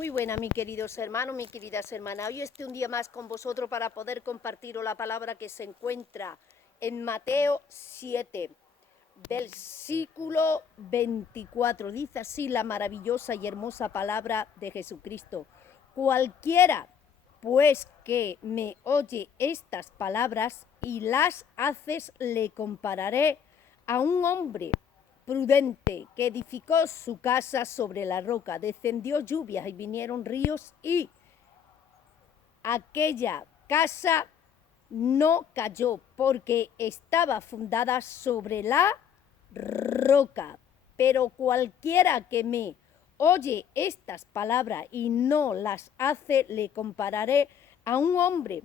Muy buena, mis queridos hermanos, mis queridas hermanas. Hoy estoy un día más con vosotros para poder compartiros la palabra que se encuentra en Mateo 7, versículo 24. Dice así la maravillosa y hermosa palabra de Jesucristo. Cualquiera, pues, que me oye estas palabras y las haces, le compararé a un hombre prudente que edificó su casa sobre la roca. Descendió lluvia y vinieron ríos y aquella casa no cayó porque estaba fundada sobre la roca. Pero cualquiera que me oye estas palabras y no las hace, le compararé a un hombre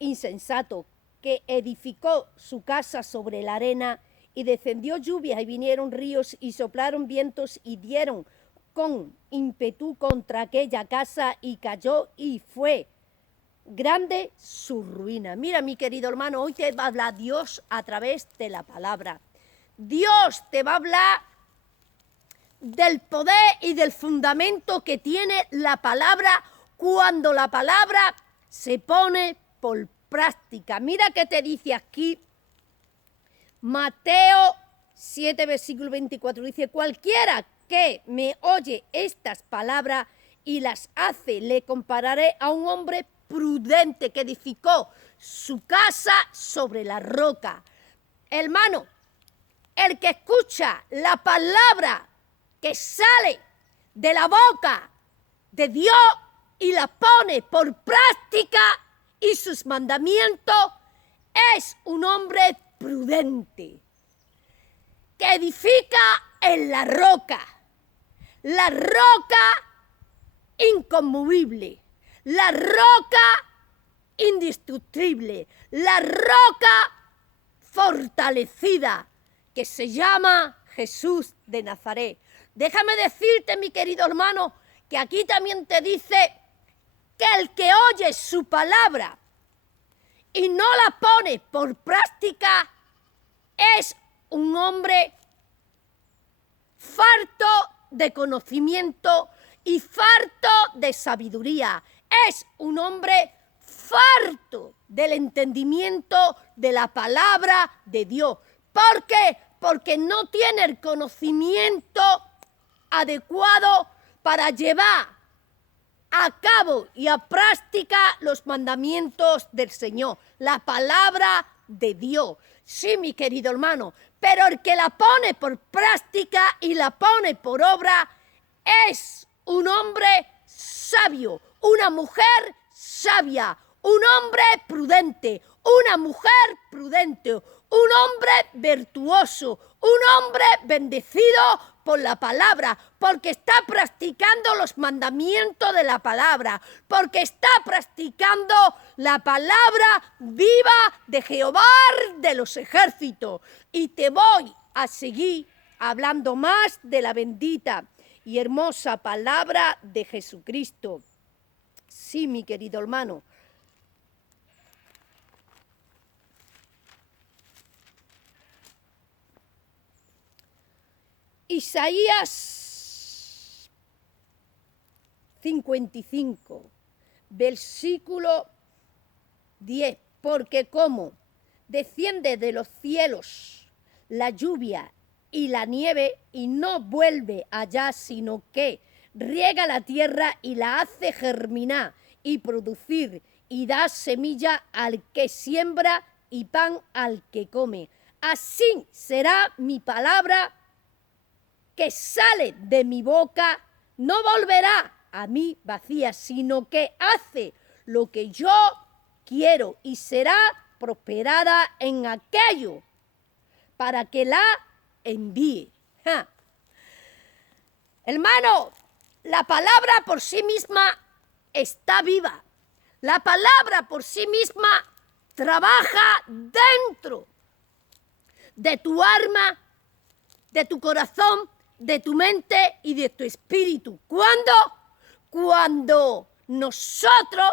insensato que edificó su casa sobre la arena, y descendió lluvia y vinieron ríos y soplaron vientos y dieron con ímpetu contra aquella casa y cayó, y fue grande su ruina. Mira, mi querido hermano, hoy te va a hablar Dios a través de la palabra. Dios te va a hablar del poder y del fundamento que tiene la palabra cuando la palabra se pone por práctica. Mira que te dice aquí Mateo 7, versículo 24, dice: cualquiera que me oye estas palabras y las hace, le compararé a un hombre prudente que edificó su casa sobre la roca. Hermano, el que escucha la palabra que sale de la boca de Dios y la pone por práctica y sus mandamientos, es un hombre prudente, que edifica en la roca inconmovible, la roca indestructible, la roca fortalecida, que se llama Jesús de Nazaret. Déjame decirte, mi querido hermano, que aquí también te dice que el que oye su palabra y no la pone por práctica es un hombre farto de conocimiento y farto de sabiduría. Es un hombre farto del entendimiento de la palabra de Dios. ¿Por qué? Porque no tiene el conocimiento adecuado para llevar a cabo y a práctica los mandamientos del Señor, la palabra de Dios. Sí, mi querido hermano, pero el que la pone por práctica y la pone por obra es un hombre sabio, una mujer sabia, un hombre prudente, una mujer prudente, un hombre virtuoso, un hombre bendecido por la palabra, porque está practicando los mandamientos de la palabra, porque está practicando la palabra viva de Jehová de los ejércitos. Y te voy a seguir hablando más de la bendita y hermosa palabra de Jesucristo. Sí, mi querido hermano. Isaías 55, versículo 10, porque como desciende de los cielos la lluvia y la nieve y no vuelve allá, sino que riega la tierra y la hace germinar y producir y da semilla al que siembra y pan al que come, así será mi palabra que sale de mi boca, no volverá a mí vacía, sino que hace lo que yo quiero y será prosperada en aquello para que la envíe. ¡Ja! Hermano, la palabra por sí misma está viva. La palabra por sí misma trabaja dentro de tu alma, de tu corazón, de tu mente y de tu espíritu. ¿Cuándo? Cuando nosotros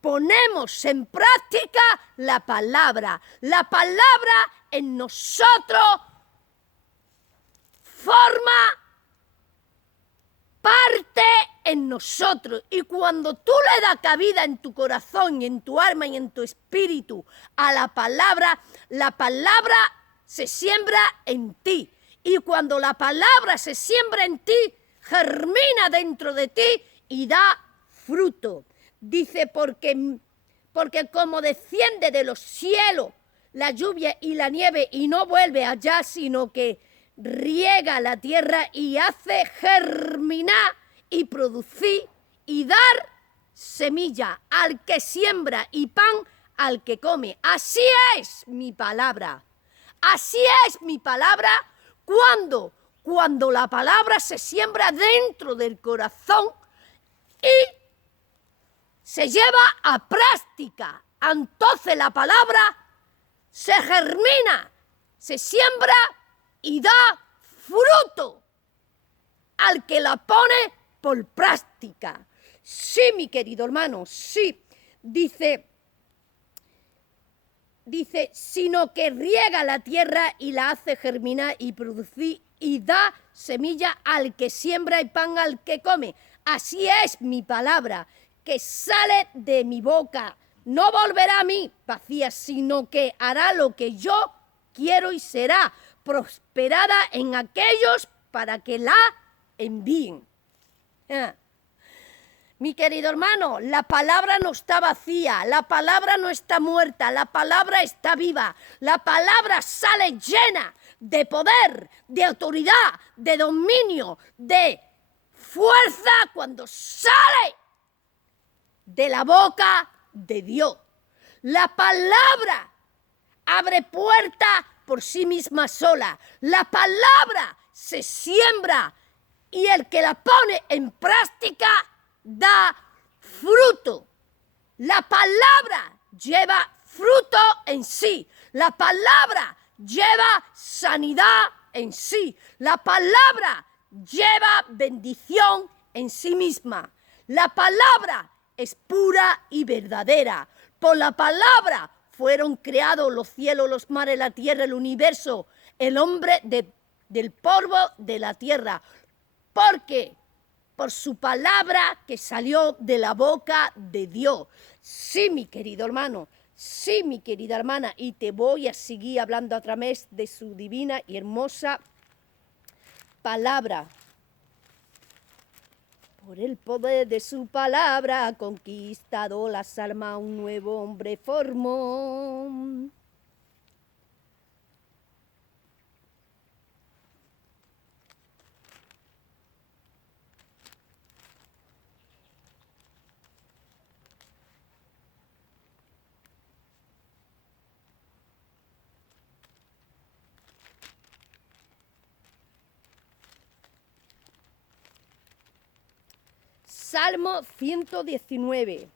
ponemos en práctica la palabra. La palabra en nosotros forma parte en nosotros. Y cuando tú le das cabida en tu corazón y en tu alma y en tu espíritu a la palabra se siembra en ti. Y cuando la palabra se siembra en ti, germina dentro de ti y da fruto. Dice, porque como desciende de los cielos la lluvia y la nieve y no vuelve allá, sino que riega la tierra y hace germinar y producir y dar semilla al que siembra y pan al que come. Así es mi palabra. Así es mi palabra cuando la palabra se siembra dentro del corazón y se lleva a práctica. Entonces la palabra se germina, se siembra y da fruto al que la pone por práctica. Sí, mi querido hermano, sí. Dice, sino que riega la tierra y la hace germinar y producir y da semilla al que siembra y pan al que come. Así es mi palabra que sale de mi boca. No volverá a mí vacía, sino que hará lo que yo quiero y será prosperada en aquellos para que la envíen. Mi querido hermano, la palabra no está vacía, la palabra no está muerta, la palabra está viva, la palabra sale llena de poder, de autoridad, de dominio, de fuerza cuando sale de la boca de Dios. La palabra abre puerta por sí misma sola. La palabra se siembra y el que la pone en práctica da fruto. La palabra lleva fruto en sí. La palabra lleva sanidad en sí. La palabra lleva bendición en sí misma. La palabra es pura y verdadera. Por la palabra fueron creados los cielos, los mares, la tierra, el universo, el hombre del polvo de la tierra. Porque por su palabra que salió de la boca de Dios. Sí, mi querido hermano, sí, mi querida hermana, y te voy a seguir hablando a través de su divina y hermosa palabra. Por el poder de su palabra ha conquistado las almas, un nuevo hombre formó. Salmo 119,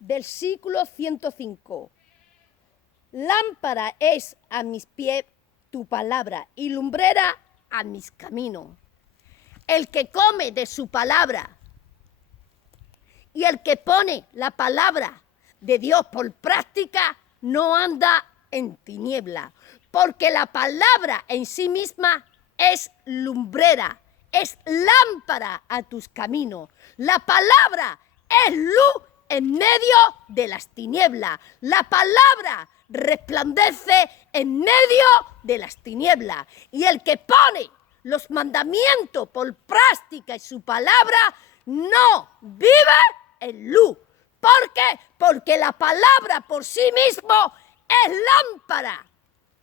versículo 105. Lámpara es a mis pies tu palabra y lumbrera a mis caminos. El que come de su palabra y el que pone la palabra de Dios por práctica no anda en tiniebla, porque la palabra en sí misma es lumbrera. Es lámpara a tus caminos. La palabra es luz en medio de las tinieblas. La palabra resplandece en medio de las tinieblas. Y el que pone los mandamientos por práctica y su palabra no vive en luz. ¿Por qué? Porque la palabra por sí mismo es lámpara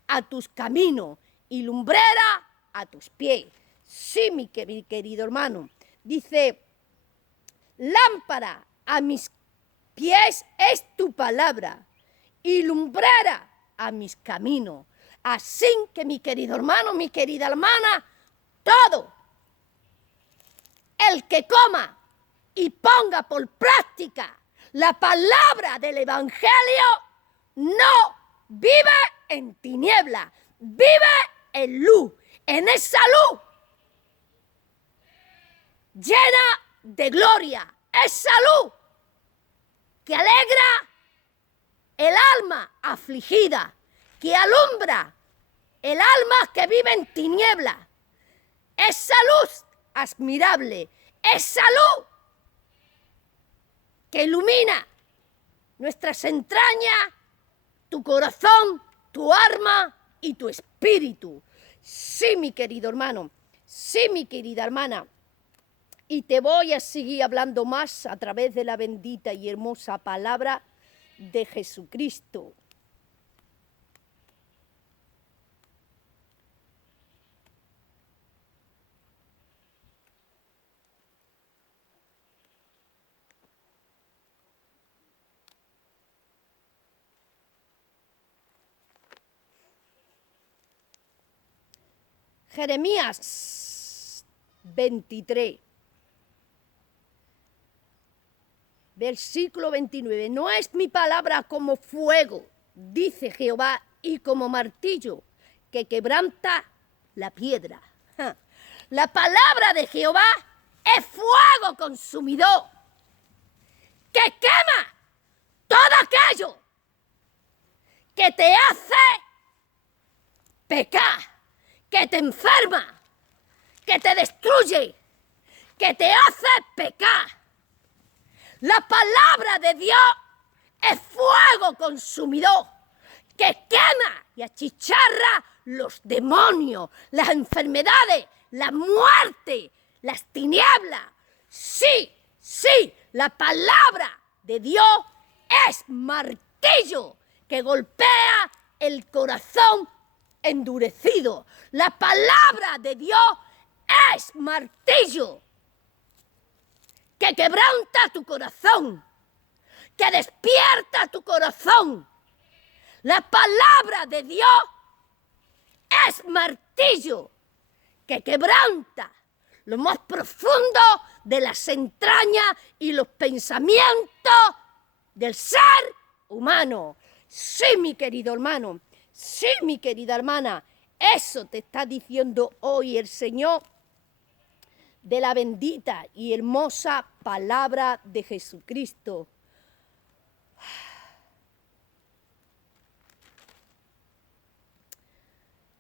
a tus caminos y lumbrera a tus pies. Sí, mi querido hermano, dice, lámpara a mis pies es tu palabra y lumbrera a mis caminos. Así que, mi querido hermano, mi querida hermana, todo el que coma y ponga por práctica la palabra del Evangelio no vive en tiniebla, vive en luz. En esa luz llena de gloria, esa luz que alegra el alma afligida, que alumbra el alma que vive en tinieblas, esa luz admirable, esa luz que ilumina nuestras entrañas, tu corazón, tu alma y tu espíritu. Sí, mi querido hermano, sí, mi querida hermana. Y te voy a seguir hablando más a través de la bendita y hermosa palabra de Jesucristo. Jeremías 23, versículo 29. No es mi palabra como fuego, dice Jehová, y como martillo que quebranta la piedra. La palabra de Jehová es fuego consumidor que quema todo aquello que te hace pecar, que te enferma, que te destruye, que te hace pecar. La palabra de Dios es fuego consumidor que quema y achicharra los demonios, las enfermedades, la muerte, las tinieblas. Sí, sí, la palabra de Dios es martillo que golpea el corazón endurecido. La palabra de Dios es martillo que quebranta tu corazón, que despierta tu corazón. La palabra de Dios es martillo que quebranta lo más profundo de las entrañas y los pensamientos del ser humano. Sí, mi querido hermano, sí, mi querida hermana, eso te está diciendo hoy el Señor de la bendita y hermosa palabra de Jesucristo.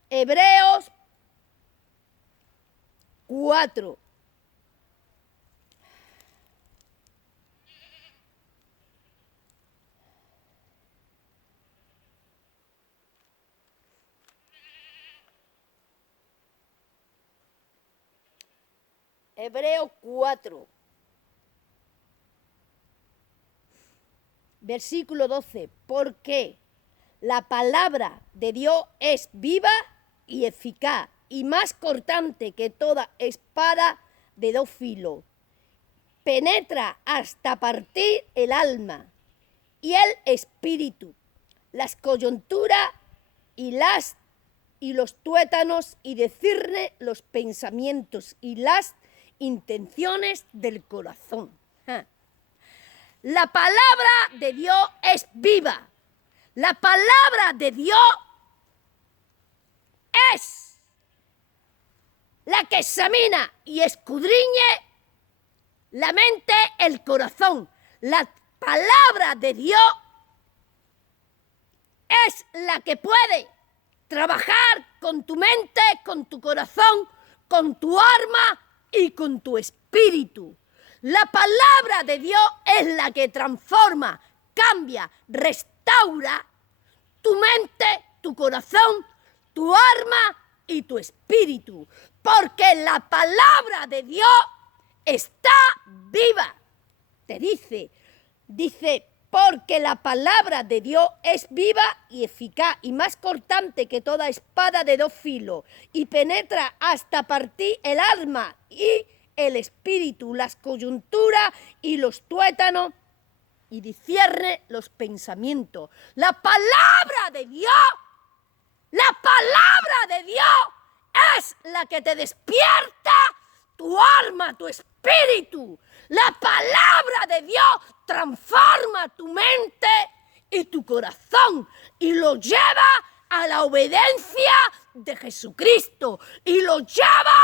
Hebreos 4. Hebreos 4, versículo 12. Porque la palabra de Dios es viva y eficaz y más cortante que toda espada de dos filos. Penetra hasta partir el alma y el espíritu, las coyunturas y los tuétanos, y discierne los pensamientos y las intenciones del corazón. La palabra de Dios es viva. La palabra de Dios es la que examina y escudriñe la mente, el corazón. La palabra de Dios es la que puede trabajar con tu mente, con tu corazón, con tu alma y con tu espíritu. La palabra de Dios es la que transforma, cambia, restaura tu mente, tu corazón, tu alma y tu espíritu. Porque la palabra de Dios está viva. Te dice, porque la palabra de Dios es viva y eficaz y más cortante que toda espada de dos filos y penetra hasta partir el alma y el espíritu, las coyunturas y los tuétanos, y discierne los pensamientos. La palabra de Dios es la que te despierta tu alma, tu espíritu. La palabra de Dios transforma tu mente y tu corazón y lo lleva a la obediencia de Jesucristo y lo lleva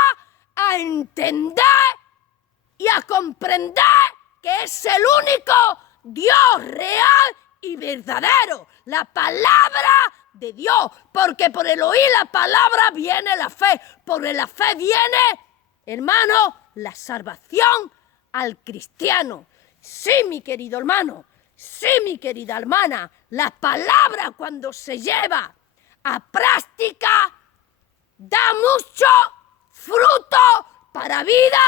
a entender y a comprender que es el único Dios real y verdadero, la palabra de Dios, porque por el oír la palabra viene la fe, por la fe viene hermano, la salvación al cristiano. Sí, mi querido hermano, sí, mi querida hermana, la palabra cuando se lleva a práctica da mucho fruto para vida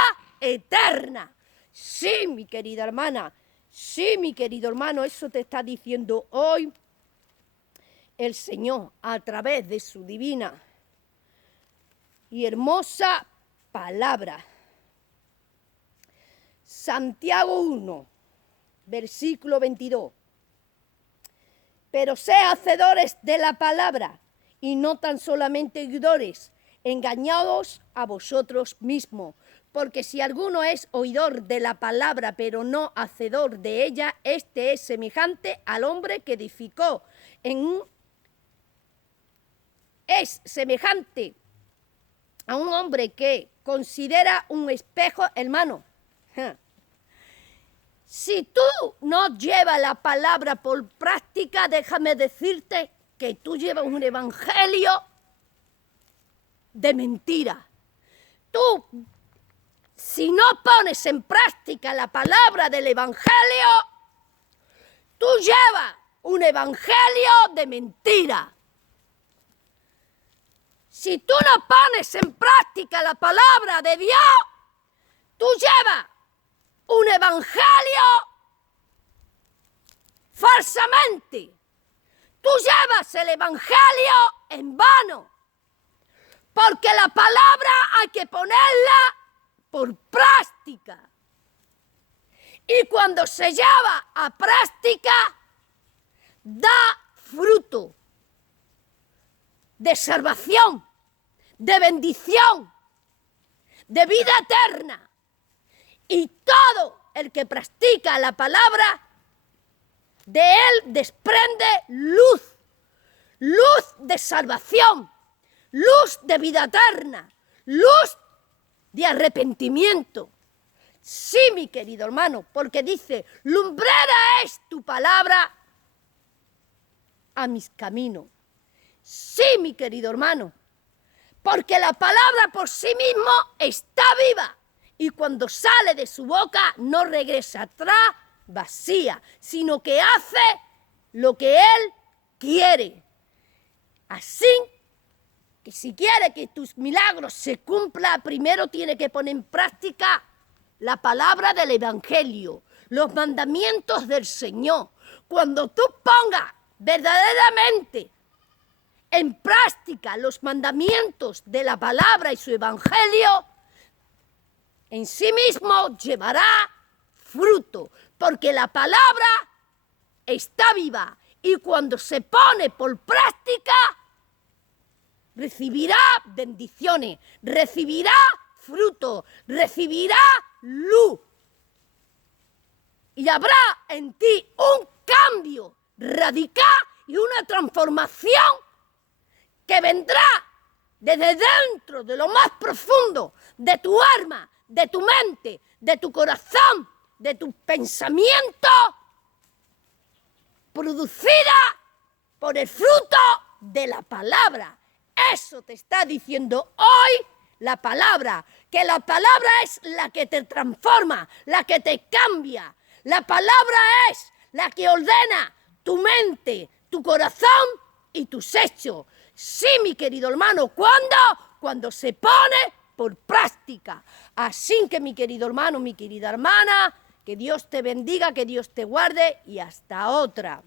eterna. Sí, mi querida hermana, sí, mi querido hermano, eso te está diciendo hoy el Señor a través de su divina y hermosa palabra. Santiago 1, versículo 22. Pero sed hacedores de la palabra y no tan solamente oidores, engañados a vosotros mismos. Porque si alguno es oidor de la palabra, pero no hacedor de ella, este es semejante al hombre que edificó es semejante a un hombre que considera un espejo, hermano. Si tú no llevas la palabra por práctica, déjame decirte que tú llevas un evangelio de mentira. Tú, si no pones en práctica la palabra del evangelio, tú llevas un evangelio de mentira. Si tú no pones en práctica la palabra de Dios, tú llevas un evangelio falsamente. Tú llevas el evangelio en vano. Porque la palabra hay que ponerla por práctica. Y cuando se lleva a práctica, da fruto de salvación, de bendición, de vida eterna. Y todo el que practica la palabra, de él desprende luz, luz de salvación, luz de vida eterna, luz de arrepentimiento. Sí, mi querido hermano, porque dice, lumbrera es tu palabra a mis caminos. Sí, mi querido hermano, porque la palabra por sí mismo está viva. Y cuando sale de su boca no regresa atrás vacía, sino que hace lo que Él quiere. Así que si quiere que tus milagros se cumplan, primero tiene que poner en práctica la palabra del Evangelio, los mandamientos del Señor. Cuando tú pongas verdaderamente en práctica los mandamientos de la palabra y su Evangelio, en sí mismo llevará fruto, porque la palabra está viva y cuando se pone por práctica, recibirá bendiciones, recibirá fruto, recibirá luz. Y habrá en ti un cambio radical y una transformación que vendrá desde dentro de lo más profundo de tu alma, de tu mente, de tu corazón, de tu pensamiento, producida por el fruto de la palabra. Eso te está diciendo hoy la palabra, que la palabra es la que te transforma, la que te cambia. La palabra es la que ordena tu mente, tu corazón y tus hechos. Sí, mi querido hermano, ¿cuándo? Cuando se pone por práctica. Así que, mi querido hermano, mi querida hermana, que Dios te bendiga, que Dios te guarde y hasta otra.